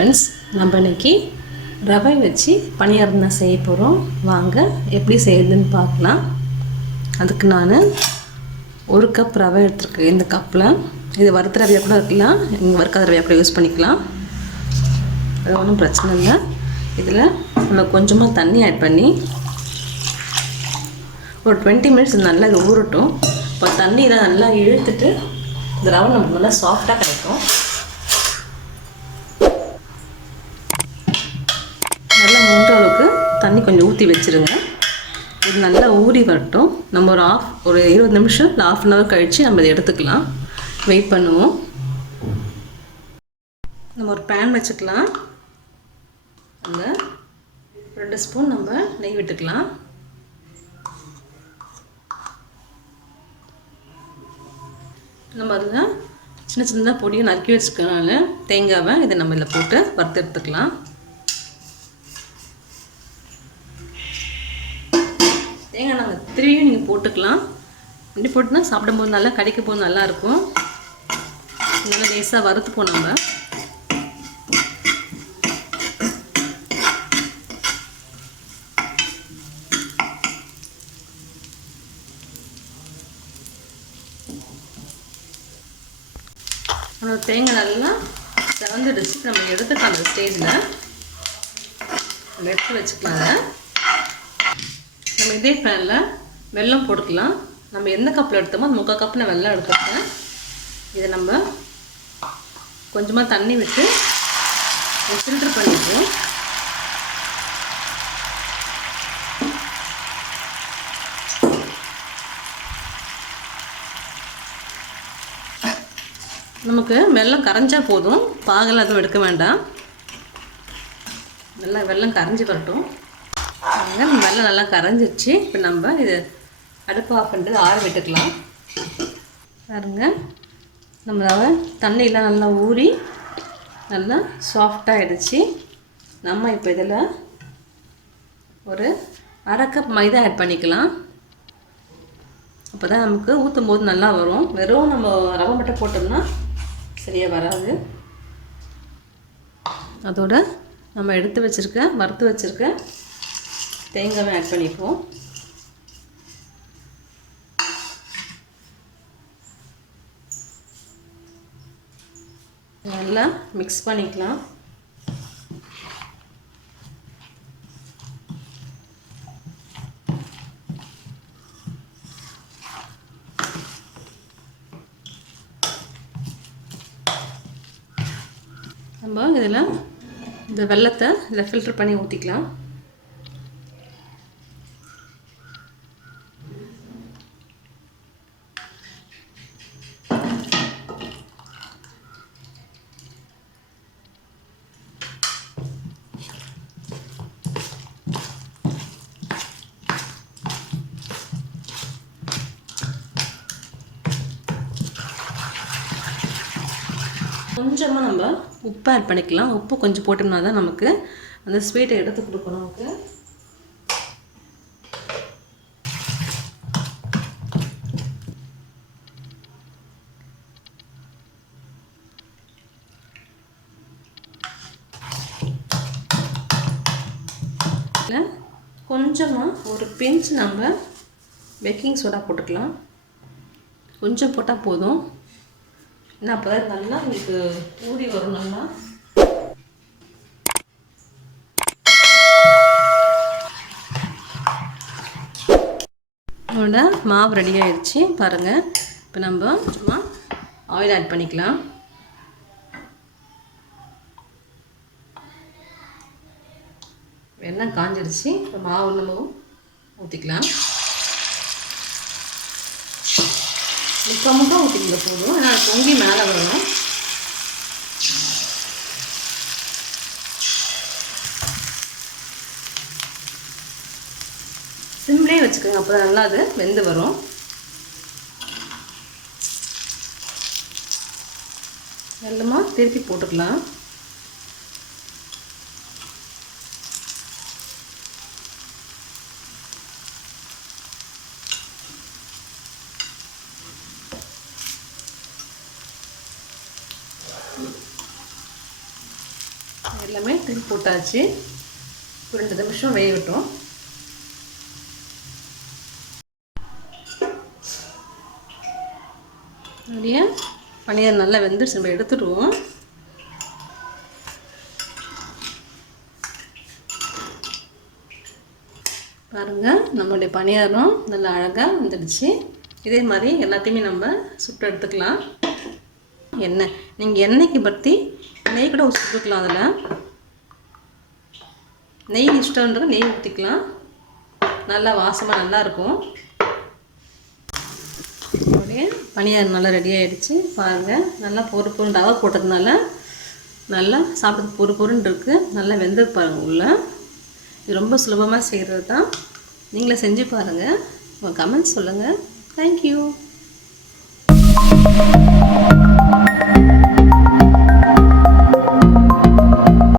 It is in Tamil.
ஃப்ரெண்ட்ஸ், நம்ம இன்னைக்கு ரவை வச்சு பணியாரம் தான் செய்ய போகிறோம். வாங்க எப்படி செய்யுதுன்னு பார்க்கலாம். அதுக்கு நான் 1 கப் ரவை எடுத்துருக்கேன். இந்த கப்பில் இது வறுத்த ரவையாக கூட இருக்கலாம், நீங்கள் வறுக்காத ரவையாக கூட யூஸ் பண்ணிக்கலாம். அது ஒன்றும் பிரச்சனை இல்லை. இதில் நம்ம கொஞ்சமாக தண்ணி ஆட் பண்ணி ஒரு 20 மினிட்ஸ் நல்லா இது ஊறட்டும். இப்போ தண்ணியெலாம் நல்லா இழுத்துட்டு இந்த ரவை நமக்கு நல்லா சாஃப்டாக கிடைக்கும். நல்லா மூன்ற அளவுக்கு தண்ணி கொஞ்சம் ஊற்றி வச்சுருங்க. இது நல்லா ஊறி வரட்டும். நம்ம ஒரு 20 நிமிஷம் இல்லை ½ அன் ஹவர் கழித்து நம்ம இதை எடுத்துக்கலாம். வெயிட் பண்ணுவோம். நம்ம ஒரு பேன் வச்சுக்கலாம். அங்கே 2 ஸ்பூன் நம்ம நெய் விட்டுக்கலாம். நம்ம அதில் சின்ன சின்னதாக பொடியை நறுக்கி வச்சுக்கனால தேங்காவை இதை நம்ம இதில் போட்டு வறுத்து எடுத்துக்கலாம். தேங்காய் நாங்கள் திருவியும் நீங்கள் போட்டுக்கலாம். இப்படி போட்டுனா சாப்பிடும்போது நல்லா கடிக்க போது நல்லாயிருக்கும். நல்லா லேசாக வறுத்துப்போம். நம்ம தேங்காய் நல்லா செவந்துடுச்சு. நம்ம எடுத்துக்கலாம். அந்த ஸ்டேஜில் நம்ம எடுத்து வச்சுக்கலாங்க. நம்ம இதே பேனில் வெல்லம் போட்டுக்கலாம். நம்ம எந்த கப்பில் எடுத்தோமோ அந்த 3/4 கப் நான் வெல்லம் எடுத்துருக்கேன். இதை நம்ம கொஞ்சமாக தண்ணி விட்டு ஃபில்டர் பண்ணிப்போம். நமக்கு வெல்லம் கரைஞ்சால் போதும், பாகெல்லாம் எதுவும் எடுக்க வேண்டாம். நல்லா வெல்லம் கரைஞ்சி வரட்டும். வெல்லம் நல்லா கரைஞ்சிருச்சு. இப்போ நம்ம இது அடுப்பு ஆஃப் பண்ணிட்டு ஆற விட்டுக்கலாம். பாருங்க, நம்ம ரவை தண்ணியெலாம் நல்லா ஊறி நல்லா சாஃப்டாகிடுச்சு. நம்ம இப்போ இதில் ஒரு ½ கப் மைதா ஆட் பண்ணிக்கலாம். அப்போ தான் நமக்கு ஊற்றும் போது நல்லா வரும். வெறும் நம்ம ரவை மட்டும் போட்டோம்னா சரியாக வராது. அதோட நம்ம வறுத்து வச்சுருக்க தேங்காவை ஆட் பண்ணிப்போம். நல்லா மிக்ஸ் பண்ணிக்கலாம். நம்ம இதில் இந்த வெல்லத்தை இதில் ஃபில்டர் பண்ணி ஊற்றிக்கலாம். கொஞ்சமாக நம்ம உப்பு ஆட் பண்ணிக்கலாம். உப்பு கொஞ்சம் போட்டோம்னா தான் நமக்கு அந்த ஸ்வீட்டை எடுத்து கொடுக்கும். நமக்கு கொஞ்சமாக ஒரு பிஞ்ச் நம்ம பேக்கிங் சோடா போட்டுக்கலாம். கொஞ்சம் போட்டால் போதும். ஏன்னா அப்போ தான் நல்லா உங்களுக்கு ஊறி வரும். நல்லா நம்மளோட மாவு ரெடி ஆகிடுச்சு. பாருங்கள், இப்போ நம்ம சும்மா ஆயில் ஆட் பண்ணிக்கலாம். எண்ணெய் காஞ்சிடுச்சு. இப்போ மாவு நம்ம ஊற்றிக்கலாம். முக்கால் ஊற்றிக்கல போதும். ஏன்னா பொங்கி மேலே வரணும். சிம்லேயே வச்சுக்கோங்க, அப்போ நல்லா அது வெந்து வரும். வெல்லமாக திருப்பி போட்டுக்கலாம். திருப்பி போட்டாச்சு. 2 நிமிஷம் வேகட்டும். அப்படியே பனியாரம் நல்லா வெந்துடுச்சு. நம்ம எடுத்துடுவோம். பாருங்கள், நம்மளுடைய பனியாரம் நல்லா அழகாக வந்துடுச்சு. இதே மாதிரி எல்லாத்தையுமே நம்ம சுட்டு எடுத்துக்கலாம். எண்ணெய், நீங்கள் எண்ணெய்க்கு பற்றி நெய் கூட சுட்டுக்கலாம். அதில் நெய் இஷ்டம்ன்றது நெய் ஊற்றிக்கலாம். நல்லா வாசமாக நல்லாயிருக்கும். அப்படியே பனியாரம் நல்லா ரெடி ஆகிடுச்சு. பாருங்கள், நல்லா பொறு பொருள் ரவை போட்டதுனால நல்லா சாப்பிட்டு பொறு பொருன்னு இருக்குது. நல்லா வெந்து பாருங்கள் உள்ளே. இது ரொம்ப சுலபமாக செய்கிறது தான். நீங்களே செஞ்சு பாருங்கள். உங்கள் கமெண்ட்ஸ் சொல்லுங்கள். தேங்க்யூ.